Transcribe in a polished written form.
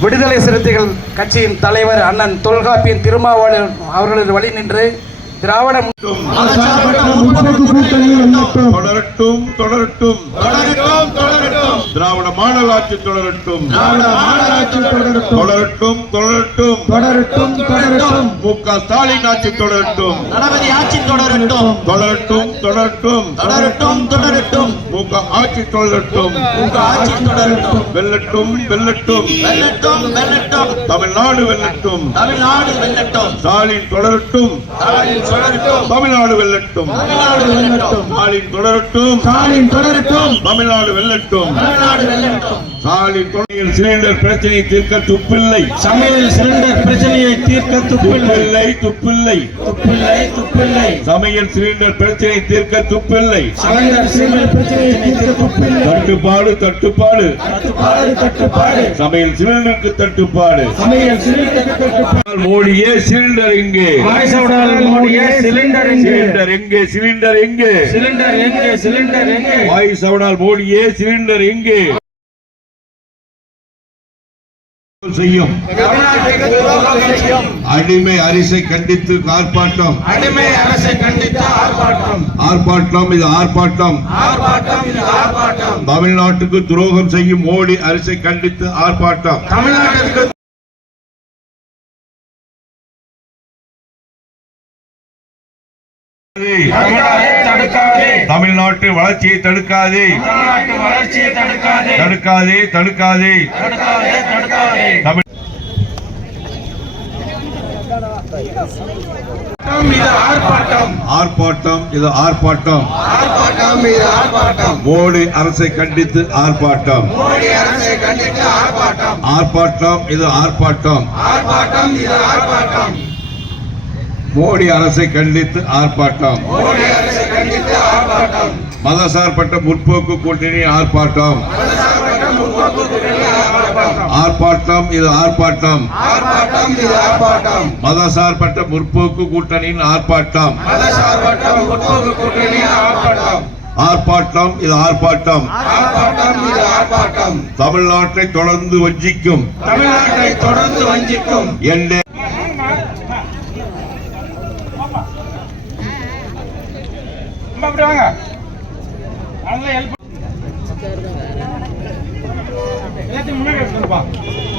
விடுதலை சிறுத்தைகள் கட்சியின் தலைவர் அண்ணன் தொல்காப்பியன் திருமாவளவன் அவர்களது வழி நின்று திராவிட தொடரட்டும் தொடரட்டும் திராவிட மாடல் ஆட்சி தொடரட்டும் தொடரட்டும் தொடரட்டும் தொடரட்டும் மு.க. ஸ்டாலின் ஆட்சி தொடரட்டும் தளபதி ஆட்சி தொடரட்டும் தொடரட்டும் தொடரட்டும் தொடரட்டும் தொடரட்டும் மு.க. ஆட்சி தொடரட்டும் ஆட்சி தொடரட்டும் வெல்லட்டும் வெல்லட்டும் வெல்லட்டும் வெல்லட்டும் தமிழ்நாடு வெல்லட்டும் தமிழ்நாடு வெல்லட்டும் ஸ்டாலின் தொடரட்டும் தமிழ்நாடு வெல்லட்டும் ஸ்டாலின் தொடரட்டும் தமிழ்நாடு வெல்லட்டும் ஸ்டாலின் தொடர் சிலிண்டர் பிரச்சனையை தீர்க்க துப்பில்லை சமையல் சிலிண்டர் பிரச்சனையை தீர்க்க துப்பில்லை துப்பில்லை துப்பில்லை துப்பில்லை சமையல் சிலிண்டர் பிரச்சனையை தீர்க்க துப்பில்லை சிலிண்டர் பிரச்சனையை தீர்க்க துப்பில்லை தட்டுப்பாடு தட்டுப்பாடு தட்டுப்பாடு சமையல் சிலிண்டருக்கு தட்டுப்பாடு சமையல் சிலிண்டர் தட்டுப்பாடு மோடியே சிலிண்டர் எங்கே மோடியே சிலிண்டர் சிலிண்டர் எங்கே சிலிண்டர் எங்கே சிலிண்டர் எங்கே சிலிண்டர் எங்கே வாய் சவடால் மோடியே சிலிண்டர் எங்கே செய்யும் அடிமை அரசை கண்டித்து ஆர்ப்பாட்டம் அடிமை அரசை கண்டித்து ஆர்ப்பாட்டம் ஆர்ப்பாட்டம் இது ஆர்ப்பாட்டம் தமிழ்நாட்டுக்கு துரோகம் செய்யும் மோடி அரசை கண்டித்து ஆர்ப்பாட்டம் தமிழ்நாட்டிற்கு தமிழ்நாட்டு வளர்ச்சியை தடுக்காதே தடுக்காதே தடுக்காதே ஆர்ப்பாட்டம் இது ஆர்ப்பாட்டம் மோடி அரசை கண்டித்து ஆர்ப்பாட்டம் ஆர்ப்பாட்டம் இது ஆர்ப்பாட்டம் மோடி அரசை கண்டித்து ஆர்ப்பாட்டம் மதசார்பற்ற முற்போக்கு கூட்டணி ஆர்ப்பாட்டம் ஆர்ப்பாட்டம் இது ஆர்ப்பாட்டம் மதசார்பற்ற முற்போக்கு கூட்டணியின் ஆர்ப்பாட்டம் ஆர்ப்பாட்டம் இது ஆர்ப்பாட்டம் தமிழ்நாட்டை தொடர்ந்து வஞ்சிக்கும் என்ற முன்னாடி